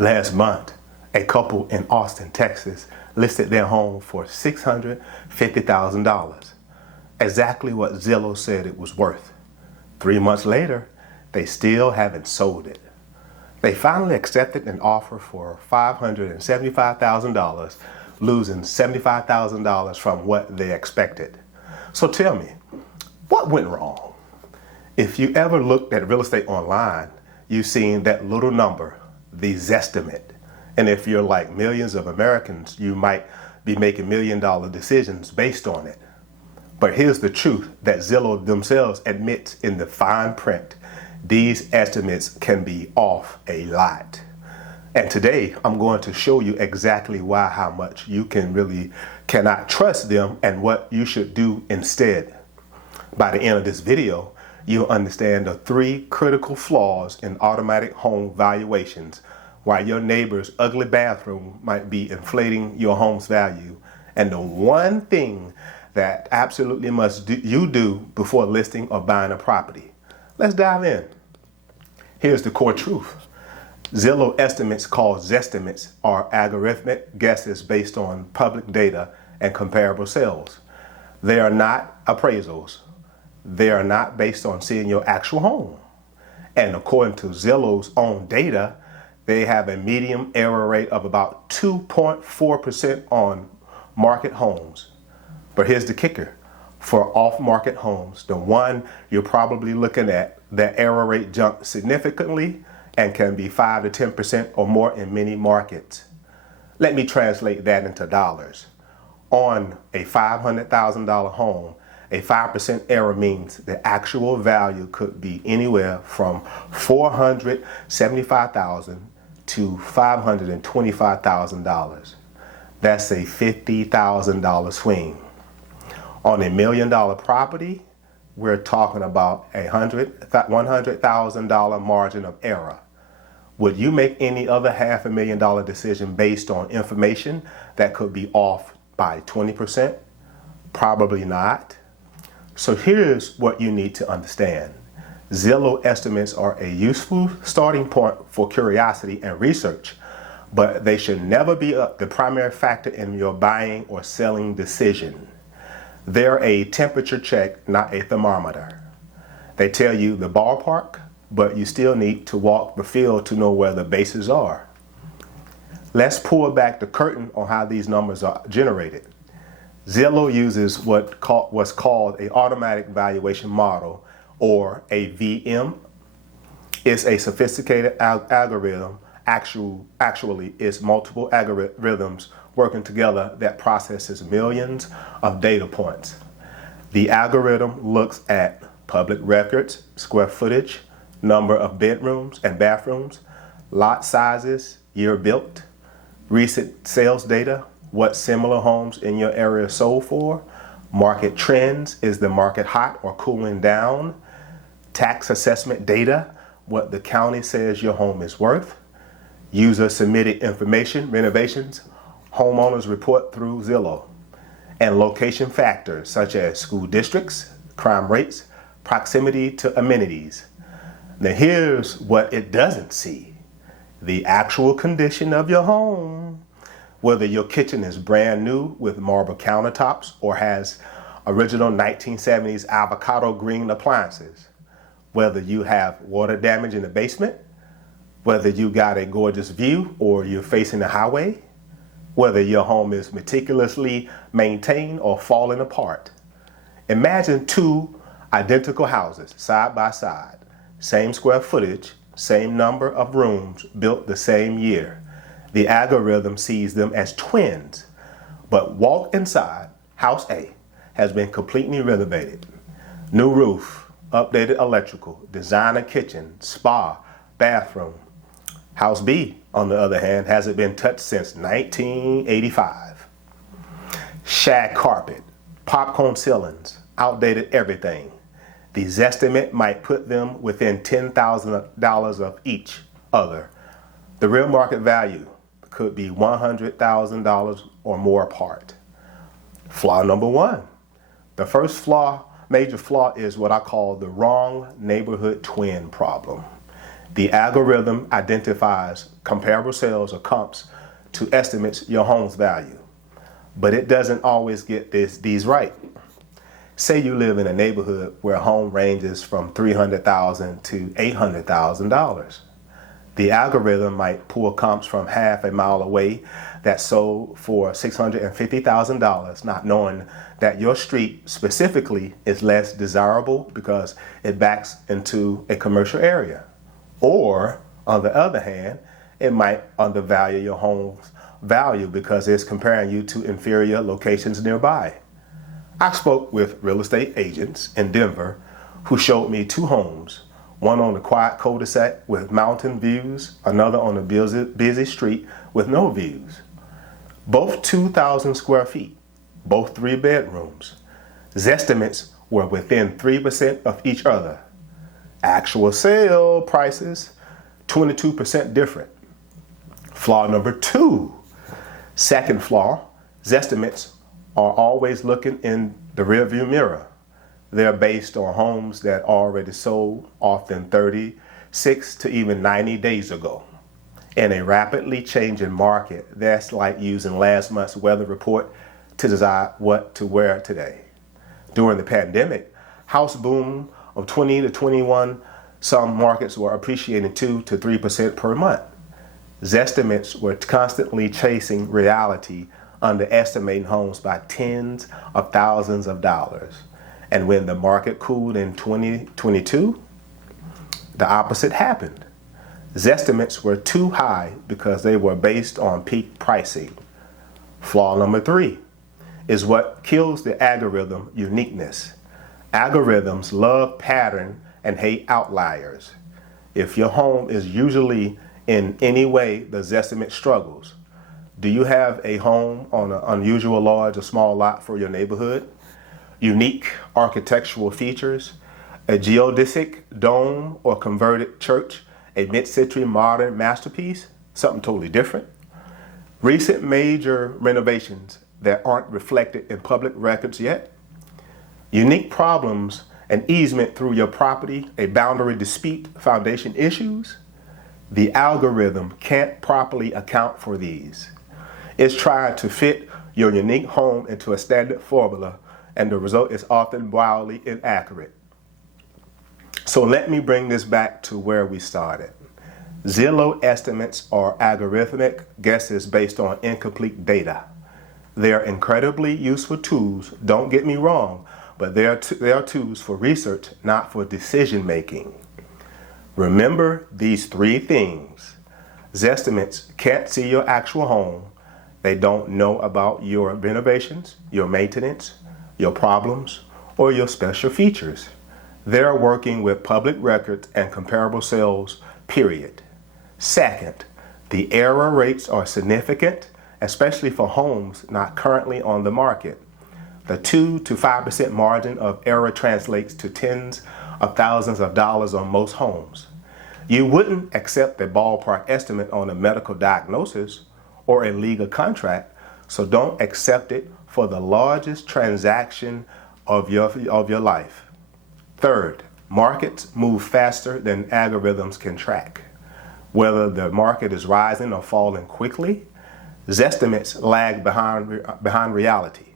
Last month, a couple in Austin, Texas, listed their home for $650,000, exactly what Zillow said it was worth. 3 months later, they still haven't sold it. They finally accepted an offer for $575,000, losing $75,000 from what they expected. So tell me, what went wrong? If you ever looked at real estate online, you've seen that little number, the Zestimate. And if you're like millions of Americans, you might be making $1 million decisions based on it. But here's the truth that Zillow themselves admits in the fine print. These estimates can be off a lot. And today I'm going to show you exactly how much you cannot trust them and what you should do instead. By the end of this video, you'll understand the 3 critical flaws in automatic home valuations, why your neighbor's ugly bathroom might be inflating your home's value, and the one thing that absolutely you do before listing or buying a property. Let's dive in. Here's the core truth. Zillow estimates, called Zestimates, are algorithmic guesses based on public data and comparable sales. They are not appraisals. They are not based on seeing your actual home. And according to Zillow's own data, they have a median error rate of about 2.4% on market homes. But here's the kicker. For off-market homes, the one you're probably looking at, the error rate jumps significantly and can be 5 to 10% or more in many markets. Let me translate that into dollars. On a $500,000 home, a 5% error means the actual value could be anywhere from $475,000 to $525,000. That's a $50,000 swing. On $1 million property, we're talking about a $100,000 margin of error. Would you make any other $500,000 decision based on information that could be off by 20%? Probably not. So here's what you need to understand. Zillow estimates are a useful starting point for curiosity and research, but they should never be the primary factor in your buying or selling decision. They're a temperature check, not a thermometer. They tell you the ballpark, but you still need to walk the field to know where the bases are. Let's pull back the curtain on how these numbers are generated. Zillow uses what's called an automatic valuation model, or a VM. It's a sophisticated algorithm. Actually, it's multiple algorithms working together that processes millions of data points. The algorithm looks at public records, square footage, number of bedrooms and bathrooms, lot sizes, year built, recent sales data, what similar homes in your area sold for, market trends, is the market hot or cooling down, tax assessment data, what the county says your home is worth, user submitted information, renovations, homeowners report through Zillow, and location factors such as school districts, crime rates, proximity to amenities. Now here's what it doesn't see. The actual condition of your home. Whether your kitchen is brand new with marble countertops or has original 1970s avocado green appliances. Whether you have water damage in the basement. Whether you got a gorgeous view or you're facing the highway. Whether your home is meticulously maintained or falling apart. Imagine 2 identical houses side by side. Same square footage, same number of rooms, built the same year. The algorithm sees them as twins, but walk inside. House A has been completely renovated. New roof, updated electrical, designer kitchen, spa, bathroom. House B, on the other hand, hasn't been touched since 1985. Shag carpet, popcorn ceilings, outdated everything. The Zestimate might put them within $10,000 of each other. The real market value could be $100,000 or more apart. Flaw number 1. The first major flaw is what I call the wrong neighborhood twin problem. The algorithm identifies comparable sales or comps to estimates your home's value, but it doesn't always get these right. Say you live in a neighborhood where a home ranges from $300,000 to $800,000. The algorithm might pull comps from half a mile away that sold for $650,000, not knowing that your street specifically is less desirable because it backs into a commercial area. Or, on the other hand, it might undervalue your home's value because it's comparing you to inferior locations nearby. I spoke with real estate agents in Denver who showed me two homes, one on a quiet cul-de-sac with mountain views, another on a busy street with no views. Both 2,000 square feet, both 3 bedrooms. Zestimates were within 3% of each other. Actual sale prices, 22% different. Flaw number 2. Second flaw, Zestimates are always looking in the rearview mirror. They're based on homes that already sold, often 36 to even 90 days ago. In a rapidly changing market, that's like using last month's weather report to decide what to wear today. During the pandemic, house boom of 20 to 21, some markets were appreciating 2 to 3% per month. Zestimates were constantly chasing reality, underestimating homes by tens of thousands of dollars. And when the market cooled in 2022, the opposite happened. Zestimates were too high because they were based on peak pricing. Flaw number 3 is what kills the algorithm uniqueness. Algorithms love pattern and hate outliers. If your home is usually in any way the Zestimate struggles, do you have a home on an unusual large or small lot for your neighborhood? Unique architectural features, a geodesic dome or converted church, a mid-century modern masterpiece, something totally different. Recent major renovations that aren't reflected in public records yet. Unique problems, an easement through your property, a boundary dispute, foundation issues. The algorithm can't properly account for these. It's trying to fit your unique home into a standard formula, and the result is often wildly inaccurate. So let me bring this back to where we started. Zillow estimates are algorithmic guesses based on incomplete data. They're incredibly useful tools, don't get me wrong, but they are tools for research, not for decision making. Remember these 3 things. Zestimates can't see your actual home. They don't know about your renovations, your maintenance, your problems, or your special features. They're working with public records and comparable sales, period. Second, the error rates are significant, especially for homes not currently on the market. The 2 to 5% margin of error translates to tens of thousands of dollars on most homes. You wouldn't accept a ballpark estimate on a medical diagnosis or a legal contract, so don't accept it for the largest transaction of your life. Third, markets move faster than algorithms can track. Whether the market is rising or falling quickly, Zestimates lag behind reality.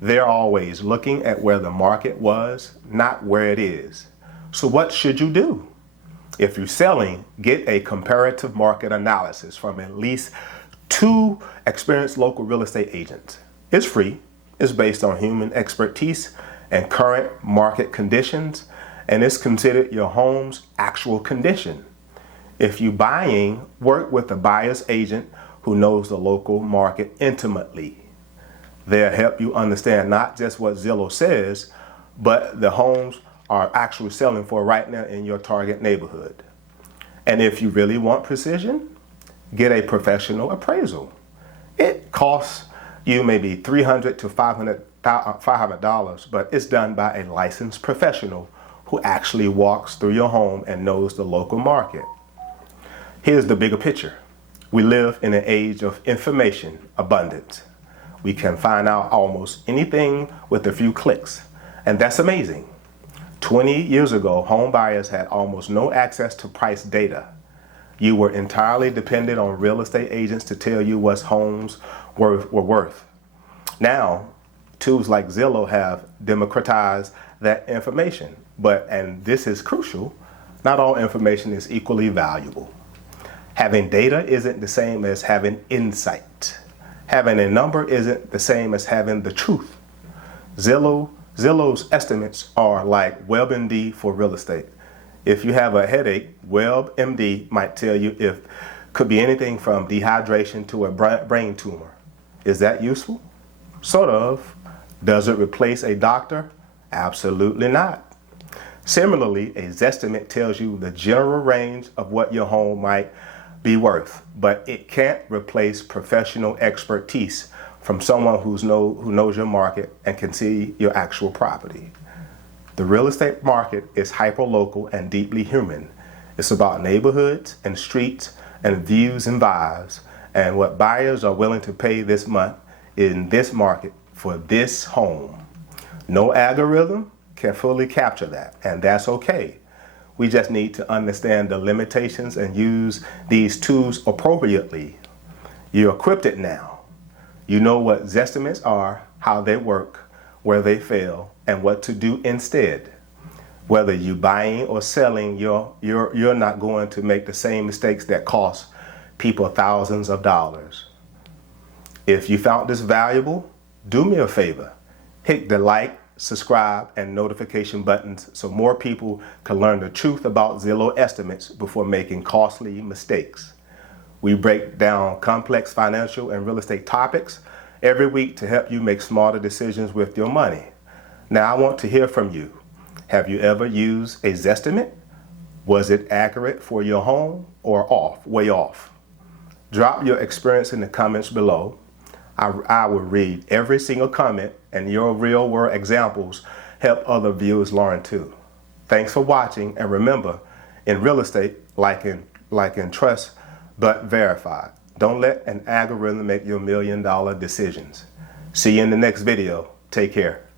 They're always looking at where the market was, not where it is. So what should you do? If you're selling, get a comparative market analysis from at least 2 experienced local real estate agents. It's free, it's based on human expertise and current market conditions, and it's considered your home's actual condition. If you're buying, work with a buyer's agent who knows the local market intimately. They'll help you understand not just what Zillow says, but the homes are actually selling for right now in your target neighborhood. And if you really want precision, get a professional appraisal. It costs you maybe $300 to $500, but it's done by a licensed professional who actually walks through your home and knows the local market. Here's the bigger picture. We live in an age of information abundance. We can find out almost anything with a few clicks, and that's amazing. 20 years ago, home buyers had almost no access to price data. You were entirely dependent on real estate agents to tell you what homes were worth. Now, tools like Zillow have democratized that information. But, and this is crucial, not all information is equally valuable. Having data isn't the same as having insight. Having a number isn't the same as having the truth. Zillow's estimates are like WebMD for real estate. If you have a headache, WebMD might tell you it could be anything from dehydration to a brain tumor. Is that useful? Sort of. Does it replace a doctor? Absolutely not. Similarly, a Zestimate tells you the general range of what your home might be worth, but it can't replace professional expertise from someone who knows your market and can see your actual property. The real estate market is hyperlocal and deeply human. It's about neighborhoods and streets and views and vibes and what buyers are willing to pay this month in this market for this home. No algorithm can fully capture that, and that's okay. We just need to understand the limitations and use these tools appropriately. You're equipped now. You know what Zestimates are, how they work, where they fail, and what to do instead. Whether you're buying or selling, you're not going to make the same mistakes that cost people thousands of dollars. If you found this valuable, do me a favor. Hit the like, subscribe, and notification buttons so more people can learn the truth about Zillow estimates before making costly mistakes. We break down complex financial and real estate topics every week to help you make smarter decisions with your money. Now I want to hear from you. Have you ever used a Zestimate? Was it accurate for your home or way off? Drop your experience in the comments below. I will read every single comment, and your real world examples help other viewers learn too. Thanks for watching, and remember, in real estate, like in trust, but verify. Don't let an algorithm make your $1 million decisions. See you in the next video. Take care.